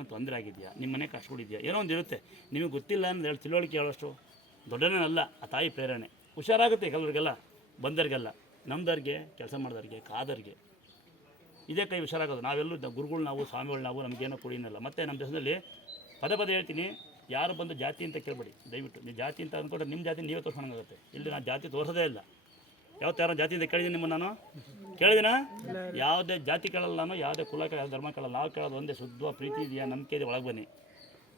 ಏನೋ ತೊಂದರೆ ಆಗಿದೆಯಾ? ನಿಮ್ಮ ಮನೆ ಕಷ್ಟಗಳಿದೆಯಾ ಏನೋ ಒಂದು ಇರುತ್ತೆ. ನಿಮಗೆ ಗೊತ್ತಿಲ್ಲ ಅಂತ ಹೇಳಿ, ತಿಳುವಳಿಕೆ ಹೇಳೋಷ್ಟು. ದೊಡ್ಡನೇನಲ್ಲ, ಆ ತಾಯಿ ಪ್ರೇರಣೆ. ಹುಷಾರಾಗುತ್ತೆ ಕೆಲವರಿಗೆಲ್ಲ, ಬಂದವ್ರಿಗೆಲ್ಲ. ನಮ್ದವ್ರಿಗೆ, ಕೆಲಸ ಮಾಡಿದವ್ರಿಗೆ, ಕಾದವ್ರಿಗೆ. ಇದೇ ಕೈ ಹುಷಾರಾಗೋದು. ನಾವೆಲ್ಲರೂ ಗುರುಗಳು ನಾವು, ಸ್ವಾಮಿಗಳು ನಾವು ನಮಗೇನೋ ಕೊಡಿನಲ್ಲ. ಮತ್ತು ನಮ್ಮ ದೇಶದಲ್ಲಿ ಪದೇ ಪದೇ ಹೇಳ್ತೀನಿ, ಯಾರು ಬಂದು ಜಾತಿ ಅಂತ ಕೇಳಬೇಡಿ. ದಯವಿಟ್ಟು. ನೀವು ಜಾತಿ ಅಂತ ಅಂದ್ಕೊಂಡ್ರೆ ನಿಮ್ಮ ಜಾತಿ ನೀವೇ ತೋರ್ಸೋಣಾಗುತ್ತೆ ಇಲ್ಲಿ ನಾನು ಜಾತಿ ತೋರಿಸೋದೇ ಇಲ್ಲ. ಯಾವತ್ತು ಯಾರೋ ಜಾತಿಯಿಂದ ಕೇಳಿದ್ದೀನಿ ನಿಮ್ಮ ನಾನು? ಕೇಳಿದಿನ ಯಾವುದೇ ಜಾತಿ ಕೇಳಲ್ಲ ನಾನು, ಯಾವುದೇ ಕುಲ ಕೇಳ ಧರ್ಮ ಕೇಳಲ್ಲ. ನಾವು ಕೇಳೋದು ಒಂದೇ, ಶುದ್ಧ, ಪ್ರೀತಿ ಇದೆಯಾ? ನಂಬಿಕೆ ಇದೆ, ಒಳಗೆ ಬನ್ನಿ.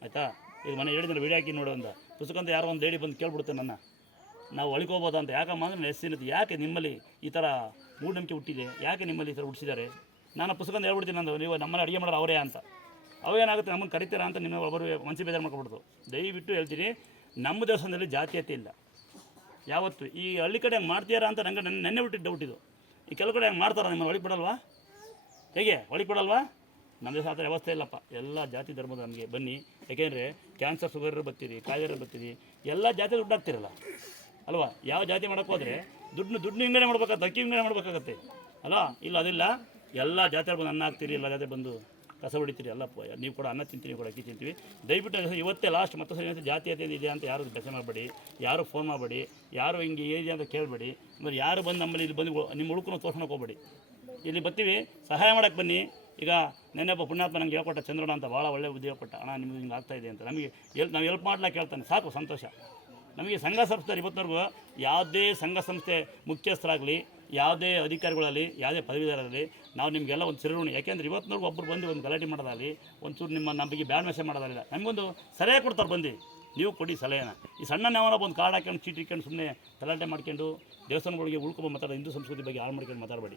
ಆಯಿತಾ? ಇದು ಮನೆ ಹೇಳಿದ್ರೆ ವಿಡಿಯೋ ಹಾಕಿ ನೋಡು ಅಂತ. ಪುಸ್ತಕ ಅಂತ ಯಾರೋ ಒಂದು ಲೇಡಿ ಬಂದು ಕೇಳ್ಬಿಡುತ್ತೆ ನನ್ನ. ನಾವು ಒಳಗೋಬೋದಾ ಅಂತ? ಯಾಕಮ್ಮ ಅಂದ್ರೆ ಎಸ್ಸಿನದು ಯಾಕೆ ನಿಮ್ಮಲ್ಲಿ ಈ ಥರ ಮೂಢನಂಬಿಕೆ ಹುಟ್ಟಿದೆ? ಯಾಕೆ ನಿಮ್ಮಲ್ಲಿ ಈ ಥರ ಹುಟ್ಟಿಸಿದ್ದಾರೆ? ನಾನು ಪುಸ್ತಕ ಹೇಳ್ಬಿಡ್ತೀನಿ ನಂದು. ನೀವು ನಮ್ಮಲ್ಲಿ ಅಡುಗೆ ಮಾಡೋರು ಅವರೇ ಅಂತ. ಅವೇನಾಗುತ್ತೆ ನಮ್ಮನ್ನು ಕರಿತೀರಾ ಅಂತ ನಿಮ್ಮ ಒಬ್ಬರು ಮನಸ್ಸು ಬೇಜಾರು ಮಾಡ್ಕೊಬಿಡ್ತು. ದಯವಿಟ್ಟು ಹೇಳ್ತೀನಿ, ನಮ್ಮ ದೇವಸ್ಥಾನದಲ್ಲಿ ಜಾತೀಯತೆ ಇಲ್ಲ. ಯಾವತ್ತು? ಈ ಹಳ್ಳಿ ಕಡೆ ಮಾಡ್ತೀರಾ ಅಂತ ನಂಗೆ ನನ್ನ ನೆನ್ನೆ ಬಿಟ್ಟಿದ್ದು ಡೌಟ್ ಇದು. ಈ ಕೆಲವು ಕಡೆ ಮಾಡ್ತಾರ ನಿಮ್ಮ ಒಳಗೆ ಬಿಡಲ್ವಾ ಹೇಗೆ? ಒಳಗೆ ಬಿಡಲ್ವಾ ನಮ್ಮ ದೇಶ ಆ ವ್ಯವಸ್ಥೆ ಇಲ್ಲಪ್ಪ. ಎಲ್ಲ ಜಾತಿ ಧರ್ಮದ ನಮಗೆ. ಬನ್ನಿ. ಯಾಕೆಂದರೆ ಕ್ಯಾನ್ಸರ್ ಶುಗರ್ ಬರ್ತೀರಿ, ಕಾಯಿಲೆ ಬರ್ತೀರಿ. ಎಲ್ಲ ಜಾತಿ ದುಡ್ಡು ಹಾಕ್ತಿರಲ್ಲ? ಅಲ್ವಾ? ಯಾವ ಜಾತಿ ಮಾಡೋಕ್ಕೆ ಹೋದರೆ ದುಡ್ಡು ದುಡ್ಡು ಹಿಂಗಡೆ ಮಾಡ್ಬೇಕಾಗತ್ತೆ ಅಕ್ಕಿ ಹಿಂಗಡೆ ಮಾಡ್ಬೇಕಾಗತ್ತೆ. ಅಲ್ಲ? ಇಲ್ಲ, ಅದಿಲ್ಲ. ಎಲ್ಲ ಜಾತಿ ಬಂದು ಅನ್ನ ಹಾಕ್ತೀರಿ, ಎಲ್ಲ ಜಾತಿ ಬಂದು ಕಸ ಹೊಡಿತೀರಿ ಎಲ್ಲಪ್ಪ ನೀವು ಕೂಡ ಅನ್ನ ತಿಂತೀನಿ ಕೂಡ ಅಕ್ಕಿ ತಿಂತೀವಿ. ದಯವಿಟ್ಟು ಇವತ್ತೇ ಲಾಸ್ಟ್ ಮತ್ತೆ ಸರಿ ಅಂತ ಜಾತಿ ಇದೆ ಅಂತ ಯಾರು ಬೆಸೆ ಮಾಡಬೇಡಿ, ಯಾರು ಫೋನ್ ಮಾಡಬೇಡಿ, ಯಾರು ಹಿಂಗೆ ಏನಿದೆ ಅಂತ ಕೇಳಬೇಡಿ. ಅಂದರೆ ಯಾರು ಬಂದು ನಮ್ಮಲ್ಲಿ ಇಲ್ಲಿ ಬಂದು ನಿಮ್ಮ ಹುಡುಕನ ತೋರ್ಸೋಣಕ್ಕೆ ಹೋಗ್ಬೇಡಿ. ಇಲ್ಲಿ ಬರ್ತೀವಿ, ಸಹಾಯ ಮಾಡಕ್ಕೆ ಬನ್ನಿ. ಈಗ ನೆನ್ನೆ ಒಬ್ಬ ಪುಣ್ಯಾತ್ಮ ನಂಗೆ ಹೇಳ್ಕೊಟ್ಟ ಚಂದ್ರಣ ಅಂತ ಭಾಳ ಒಳ್ಳೆ ಬುದ್ಧಿ ಹೇಳ್ಕೊಟ್ಟ, ಅಣ್ಣ, ನಿಮ್ಗೆ ಹಿಂಗೆ ಆಗ್ತಾ ಇದೆ ಅಂತ. ನಮಗೆ ಎಲ್, ನಾವು ಎಲ್ಪ್ ಮಾಡ್ಲಿಕ್ಕೆ ಹೇಳ್ತಾನೆ ಸಾಕು ಸಂತೋಷ. ನಮಗೆ ಸಂಘ ಸಂಸ್ಥೆ ಇವತ್ತಿನವರೆಗೂ ಯಾವುದೇ ಸಂಘ ಸಂಸ್ಥೆ ಮುಖ್ಯಸ್ಥರಾಗಲಿ ಯಾವುದೇ ಅಧಿಕಾರಿಗಳಲ್ಲಿ, ಯಾವುದೇ ಪದವೀಧರರಲ್ಲಿ ನಾವು ನಿಮಗೆಲ್ಲ ಒಂದು ಚಿರಋಣಿ ಯಾಕೆಂದ್ರೆ ಇವತ್ತಿನವ್ರಿಗೆ ಒಬ್ಬರು ಬಂದು ಒಂದು ಗಲಾಟೆ ಮಾಡೋದಾಗಲಿ, ಒಂಚೂರು ನಿಮ್ಮ ನಂಬಿಕೆ ಬ್ಯಾಡ್ ಮೆಸೇಜ್ ಮಾಡೋದಾಗಲಿಲ್ಲ ನಮಗೊಂದು ಸಲಹೆ ಕೊಡ್ತಾರೆ ಬಂದು. ನೀವು ಕೊಡಿ ಸಲಹೆನ. ಈ ಸಣ್ಣ ಯಾವನ ಒಂದು ಕಾರ್ಡ್ ಹಾಕೊಂಡು ಚೀಟಿ ಇಟ್ಕೊಂಡು ಸುಮ್ಮನೆ ಗಲಾಟೆ ಮಾಡ್ಕೊಂಡು, ದೇವಸ್ಥಾನಗಳಿಗೆ ಉಳ್ಕೊಂಡು ಮಾತಾಡೋ ಹಿಂದೂ ಸಂಸ್ಕೃತಿ ಬಗ್ಗೆ ಹಾಳು ಮಾಡ್ಕೊಂಡು ಮಾತಾಡಬೇಡಿ.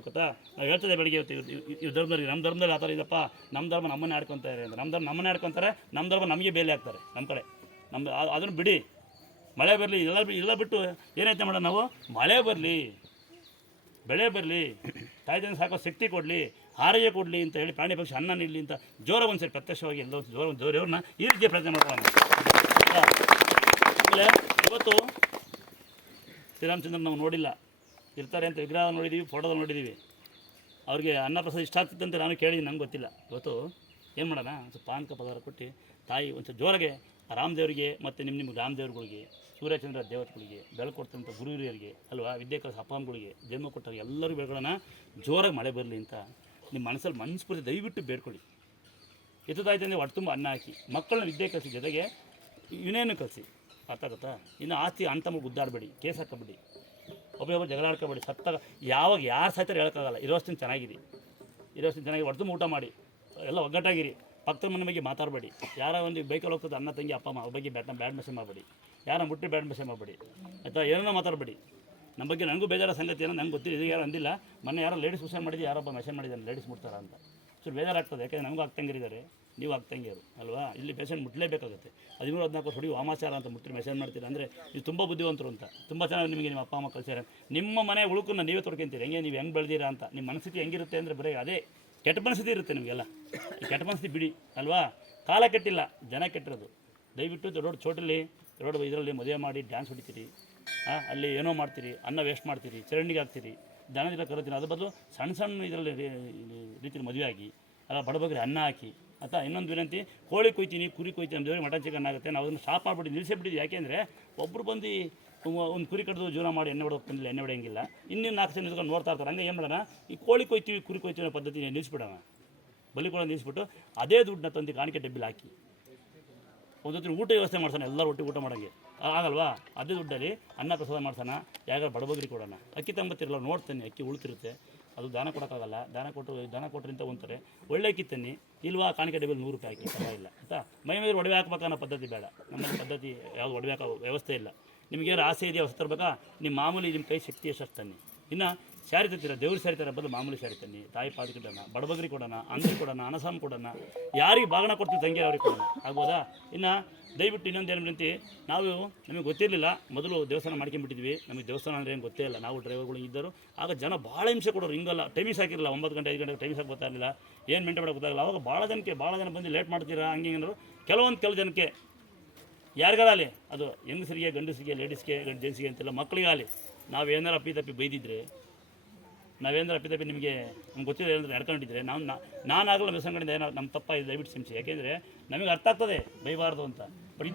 ಗೊತ್ತಾ? ನಾವು ಹೇಳ್ತದೆ ಬೆಳಿಗ್ಗೆ ಇವ್- ಧರ್ಮದಲ್ಲಿ ನಮ್ಮ ಧರ್ಮದಲ್ಲಿ ಆ ಥರ ಇದಪ್ಪ ನಮ್ಮ ಧರ್ಮ ನಮ್ಮನ್ನೇ ಆಡ್ಕೊತಾರೆ ಅಂತ. ನಮ್ಮ ಧರ್ಮ ನಮ್ಮನ್ನೇ ಆಡ್ಕೊತಾರೆ ನಮ್ಮ ಧರ್ಮ ನಮಗೆ ಬೇಲೆ ಆಗ್ತಾರೆ ನಮ್ಮ ಕಡೆ. ನಮ್ಮ ಅದನ್ನು ಬಿಡಿ. ಮಳೆ ಬರಲಿ ಎಲ್ಲ ಎಲ್ಲ ಬಿಟ್ಟು ಏನೈತೆ ಮಾಡೋಣ ನಾವು? ಮಳೆ ಬರಲಿ. ಬೆಳೆ ಬರಲಿ ಕಾಯ್ದೆಯನ್ನು ಸಾಕೋ ಶಕ್ತಿ ಕೊಡಲಿ, ಆರೋಗ್ಯ ಕೊಡಲಿ ಅಂತ ಹೇಳಿ ಪ್ರಾಣಿ ಪಕ್ಷಿ ಅನ್ನ ನೀಡಲಿ ಅಂತ ಜೋರ ಒಂದು ಸರಿ ಪ್ರತ್ಯಕ್ಷವಾಗಿ ಎಲ್ಲ ಜೋರ ಜೋರವ್ರನ್ನ ಈ ರೀತಿ ಪ್ರಯತ್ನ ಮಾಡ್ತಾನೆ ಆಮೇಲೆ ಇವತ್ತು ಶ್ರೀರಾಮಚಂದ್ರ ನಾವು ನೋಡಿಲ್ಲ. ಇರ್ತಾರೆ ಅಂತ ವಿಗ್ರಹ ನೋಡಿದ್ದೀವಿ ಫೋಟೋದಲ್ಲಿ ನೋಡಿದ್ದೀವಿ ಅವ್ರಿಗೆ ಅನ್ನಪ್ರಸಾದ ಇಷ್ಟ ಆಗ್ತಿತ್ತಂತ ನಾನು ಕೇಳಿದ್ದೀನಿ, ನಂಗೆ ಗೊತ್ತಿಲ್ಲ. ಇವತ್ತು ಏನು ಮಾಡೋಣ? ಸ್ವಲ್ಪ ಪಾನಕ ಪದಾರ್ಥ ಕೊಟ್ಟು ತಾಯಿ ಒಂದು ಜೋರಾಗೆ ರಾಮದೇವರಿಗೆ ಮತ್ತು ನಿಮ್ಮ ನಿಮ್ಮ ರಾಮದೇವ್ರುಗಳಿಗೆ, ಸೂರ್ಯಚಂದ್ರ ದೇವತೆಗಳಿಗೆ ಬೆಳಕು ಕೊಡ್ತಂಥ ಗುರು ಹಿರಿಯರಿಗೆ ಅಲ್ವಾ? ವಿದ್ಯೆ ಕಲಿಸ ಅಪ್ಪ ಅಮ್ಮಗಳಿಗೆ, ಜನ್ಮ ಕೊಟ್ಟಾಗ ಎಲ್ಲರೂ ಬೆಳೆಗಳನ್ನ ಜೋರಾಗಿ ಮಳೆ ಬರಲಿ ಅಂತ ನಿಮ್ಮ ಮನಸ್ಸಲ್ಲಿ ಮನಸ್ಫೂರ್ತಿ ದಯವಿಟ್ಟು ಬೇಡ್ಕೊಳ್ಳಿ. ಎತ್ತದಾಯ್ತು ಅಂದರೆ ಹೊಟ್ಟೆ ತುಂಬ ಅನ್ನ ಹಾಕಿ, ಮಕ್ಕಳನ್ನ ವಿದ್ಯೆ ಕಲಿಸಿ, ಜೊತೆಗೆ ಇವನೇನು ಕಲಿಸಿ? ಅರ್ಥ ಆಗುತ್ತಾ? ಇನ್ನು ಆಸ್ತಿ ಅಂತಮ್ಮ ಗುದ್ದಾಡಬೇಡಿ ಕೇಸ್ ಹಾಕಬೇಡಿ ಒಬ್ಬೊಬ್ಬರು ಜಗಳ ಆಡ್ಕೋಬೇಡಿ, ಸತ್ತಾಗ ಯಾವಾಗ ಯಾರು ಸಾಯ್ತಾರೆ ಹೇಳೋಕ್ಕಾಗಲ್ಲ. ಇರೋಷ್ಟು ಚೆನ್ನಾಗಿದೆ ಇರೋಷ್ಟು ಚೆನ್ನಾಗಿ ಹೊಡ್ತು ಊಟ ಮಾಡಿ, ಎಲ್ಲ ಒಗ್ಗಟ್ಟಾಗಿರಿ. ಪಕ್ಕದ ಮನೆ ಬಗ್ಗೆ ಮಾತಾಡಬೇಡಿ. ಯಾರ ಒಂದು ಬೈಕಲ್ಲಿ ಹೋಗ್ತದೆ ಅನ್ನ ತಂಗಿ, ಅಪ್ಪ, ಅಮ್ಮ, ಅವ್ರ ಬಗ್ಗೆ ಬ್ಯಾಟ್ ಬ್ಯಾಡ್ ಮೆಸೇಜ್ ಮಾಡಬೇಡಿ. ಯಾರ ಮುಟ್ಟಿ ಬ್ಯಾಡ್ ಮೆಸೇಜ್ ಮಾಡಬೇಡಿ. ಅಥವಾ ಏನೋ ಮಾತಾಡಬೇಡಿ. ನಮ್ಮ ಬಗ್ಗೆ ನನಗೂ ಬೇಜಾರ ಸಂಗತಿ ಏನೋ, ನಂಗೆ ಗೊತ್ತಿಲ್ಲ, ಇದು ಯಾರು ಅಂದಿಲ್ಲ. ಮೊನ್ನೆ ಯಾರೋ ಲೇಡೀಸ್ ಹುಷಾರು ಮಾಡಿದ್ದು ಯಾರೊಬ್ಬ ಮೆಸೇಜ್ ಮಾಡಿದ್ದಾನೆ ಲೇಡೀಸ್ ಮುಟ್ತಾರ ಅಂತ. ಸೊ ಬೇಜಾರಾಗ್ತದೆ, ಯಾಕೆಂದರೆ ನಮಗೂ ಆಗ್ತಂಗಿರಿದ್ದಾರೆ. ನೀವು ಆಗ್ತಂಗಿರು ಅಲ್ವಾ? ಇಲ್ಲಿ ಪೇಷಂಟ್ ಮುಟ್ಟಲೇಬೇಕಾಗುತ್ತೆ ಹದಿಮೂರು, ಹದಿನಾಲ್ಕು ವರ್ಷ ವಾಮಾಚಾರ ಅಂತ ಮುಟ್ಟಿ ಮೆಸೇಜ್ ಮಾಡ್ತೀರಾ ಅಂದರೆ, ನೀವು ತುಂಬ ಬುದ್ಧಿವಂತರು ಅಂತ. ತುಂಬ ಚೆನ್ನಾಗಿ ನಿಮಗೆ ನಿಮ್ಮ ಅಪ್ಪ, ಅಮ್ಮ ಕಲಿಸ್ಯಾರ ನಿಮ್ಮ ಮನೆ ಉಳುಕನ್ನ ನೀವೇ ತೊಡ್ಕೊಂತೀರಿ. ಹೆಂಗೆ ನೀವು ಹೆಂಗೆ ಬೆಳೆದಿರ ಅಂತ. ನಿಮ್ಮ ಮನಸ್ಥಿತಿ ಹೆಂಗಿರುತ್ತೆ ಅಂದರೆ ಬರೀ ಅದೇ ಕೆಟ್ಟ ಮನಸ್ಥಿತಿ ಇರುತ್ತೆ ನಿಮಗೆಲ್ಲ. ಕೆಟ್ಟ ಮನಸ್ಸು ಬಿಡಿ, ಅಲ್ವಾ? ಕಾಲ ಕೆಟ್ಟಿಲ್ಲ, ಜನ ಕೆಟ್ಟಿರೋದು ದಯವಿಟ್ಟು ದೊಡ್ಡ ಚೋಟಲ್ಲಿ, ದೊಡ್ಡ ಇದರಲ್ಲಿ ಮದುವೆ ಮಾಡಿ ಡ್ಯಾನ್ಸ್ ಹೊಡಿತೀರಿ ಅಲ್ಲಿ ಏನೋ ಮಾಡ್ತೀರಿ, ಅನ್ನ ವೇಸ್ಟ್ ಮಾಡ್ತೀರಿ, ಚರಂಡಿಗೆ ಹಾಕ್ತೀರಿ ದನದಿನ ಕರಿತೀರಿ ಅದ್ರ ಬದಲು ಸಣ್ಣ ಸಣ್ಣ ಇದರಲ್ಲಿ ರೀತಿಯಲ್ಲಿ ಮದುವೆ ಆಗಿ, ಅಲ್ಲ ಬಡಬಗ್ರಿ ಅನ್ನ ಹಾಕಿ ಅಥವಾ ಇನ್ನೊಂದು ವಿನಂತಿ, ಕೋಳಿ ಕೊಯ್ತೀನಿ, ಕುರಿ ಕೊಯ್ತೀನಿ ನಮ್ಮ ದೇವರಿಗೆ ಮಟನ್ ಚಿಕನ್ ಆಗುತ್ತೆ ನಾವು ಅದನ್ನು ಸ್ಟಾಪ್ ಮಾಡಿಬಿಟ್ಟು ನಿಲ್ಲಿಸಿಬಿಟ್ಟಿದ್ವಿ ಯಾಕೆಂದರೆ ಒಬ್ಬರು ಬಂದು ಒಂದು ಕುರಿ ಕಡ್ದು ಜೀವನ ಮಾಡಿ ಎಣ್ಣೆ ಬಿಡೋ ಬಂದಿಲ್ಲ, ಎಣ್ಣೆ ಬಿಡೋಂಗಿಲ್ಲ ಇನ್ನೂ ನಾಲ್ಕು ಜನ ನೋಡ್ತಾ ಇರ್ತಾರೆ, ಹಂಗೆ ಏನು ಮಾಡೋಣ? ಈ ಕೋಳಿ ಕೊಯ್ತೀವಿ, ಕುರಿ ಕೊಯ್ತೀವಿ ಅನ್ನೋ ಪದ್ಧತಿ ನಿಲ್ಲಿಸ್ಬಿಡೋಣ. ಬಲಿ ಕೂಡ ನಿಲ್ಲಿಸ್ಬಿಟ್ಟು ಅದೇ ದುಡ್ಡನ್ನ ತಂದು ಕಾಣಿಕೆ ಡಬ್ಬಿಲಿ ಹಾಕಿ. ಒಂದು ಹೊತ್ತಿನ ಊಟ ವ್ಯವಸ್ಥೆ ಮಾಡ್ಸೋಣ, ಎಲ್ಲರೂ ಒಟ್ಟಿಗೆ ಊಟ ಮಾಡೋಂಗೆ. ಆಗಲ್ವಾ? ಅದೇ ದುಡ್ಡಲ್ಲಿ ಅನ್ನ ಪ್ರಸಾದ ಮಾಡ್ಸೋಣ ಯಾರು ಬಡಬಗ್ರಿ ಕೊಡೋಣ. ಅಕ್ಕಿ ತಂಬತ್ತಿರಲ್ಲ, ನೋಡ್ತೇನೆ, ಅಕ್ಕಿ ಉಳ್ತಿರುತ್ತೆ. ಅದು ದಾನ ಕೊಡೋಕ್ಕಾಗಲ್ಲ. ದಾನ ಕೊಟ್ಟು, ದಾನ ಕೊಟ್ಟರಿಂದ ಒಂತಾರೆ ಒಳ್ಳೆ ಅಕ್ಕಿ ತನ್ನಿ. ಇಲ್ವಾ? ಕಾಣಿಕೆ ಡಬ್ಬಿಲಿ ನೂರು ರೂಪಾಯಿ ಹಾಕಿ ಇಲ್ಲ ಆಯಿತಾ? ಮೈ ಮೇಲೆ ಒಡವೆ ಹಾಕ್ಬೇಕನ್ನೋ ಪದ್ಧತಿ ಬೇಡ. ನಮ್ಮಲ್ಲಿ ಪದ್ಧತಿ ಯಾವುದು ಒಡವೆ ಹಾಕೋ ವ್ಯವಸ್ಥೆ ಇಲ್ಲ. ನಿಮಗೇನು ಆಸೆ ಇದೆಯಾ ಹೊಸ ತರಬೇಕಾ? ನಿಮ್ಮ ಮಾಮೂಲಿ ನಿಮ್ಮ ಕೈ ಶಕ್ತಿ ಎಷ್ಟು ತನ್ನಿ. ಇನ್ನು ಸ್ಯಾರಿ ತರ್ತೀರ ದೇವ್ರ ಸ್ಯಾರಿ ತರ ಬದಲು ಮಾಮೂಲಿ ಸ್ಯಾರಿ ತನ್ನಿ. ತಾಯಿ ಪಾದಕ್ಕೆ ಕೊಡೋಣ ಬಡಬಗ್ರಿ ಕೊಡೋಣ ಅಂಗಡಿ ಕೊಡೋಣ ಅನಸಾಮ್ ಕೊಡೋಣ. ಯಾರಿಗೆ ಬಾಗಣ ಕೊಡ್ತೀವಿ ತಂಗಿ ಅವ್ರಿಗೆ ಕೊಡೋಣ. ಆಗ್ಬೋದಾ? ಇನ್ನು ದಯವಿಟ್ಟು ಇನ್ನೊಂದು ಏನು ನಾವು ನಮಗೆ ಗೊತ್ತಿರಲಿಲ್ಲ. ಮೊದಲು ದೇವಸ್ಥಾನ ಮಾಡ್ಕೊಂಡ್ಬಿಟ್ಟಿದ್ವಿ. ನಮಗೆ ದೇವಸ್ಥಾನ ಅಂದರೆ ಏನು ಗೊತ್ತೇ ಇಲ್ಲ. ನಾವು ಡ್ರೈವರ್ಗಳು ಇದ್ದರು. ಆಗ ಜನ ಭಾಳ ಹಿಂಸೆ ಕೊಡೋರು. ಹಿಂಗಲ್ಲ, ಟೈಮಿಂಗ್ಸ್ ಹಾಕಿರಲಿಲ್ಲ. ಒಂಬತ್ತು ಗಂಟೆ, ಐದು ಗಂಟೆ ಟೈಮಿಂಗ್ಸ್ ಹಾಕಿ ಬರ್ತಾ ಏನು ಮೆಂಟೆ ಮಾಡೋಕೆ ಗೊತ್ತಾಗಲ್ಲ ಅವಾಗ ಭಾಳ ಜನಕ್ಕೆ, ಭಾಳ ಜನ ಬಂದು ಲೇಟ್ ಮಾಡ್ತೀರಾ, ಹಂಗೆ ಕೆಲವೊಂದು, ಕೆಲವು ಜನಕ್ಕೆ ಯಾರಿಗಾಗಲಿ, ಅದು ಹೆಂಗಸರಿಗೆ, ಗಂಡಸರಿಗೆ ಲೇಡೀಸ್ಗೆ ಜೆಂಟ್ಸ್ಗೆ ಅಂತೆಲ್ಲ ಮಕ್ಕಳಿಗಾಗಲಿ, ನಾವು ಏನಾರು ಅಪ್ಪಿ ತಪ್ಪಿ ಬೈದಿದ್ರೆ ನಾವೇಂದ್ರೆ ಅಪ್ಪಿತಪ್ಪಿ ನಿಮಗೆ ನಮ್ಗೆ ಗೊತ್ತಿದೆ ಏನಾದ್ರು ನಡ್ಕೊಂಡಿದ್ರೆ, ನಾವು ನಾನಾಗಲ್ಲ ಮಿಸ್ಕೊಂಡಿದ್ದೆ ಏನೋ ನಮ್ಮ ತಪ್ಪ ಇದೆ ದಯವಿಟ್ಟು ಕ್ಷಮಿಸಿ. ಯಾಕೆಂದರೆ ನಮಗೆ ಅರ್ಥ ಆಗ್ತದೆ, ಬೈಬಾರ್ದು ಅಂತ. ಬಟ್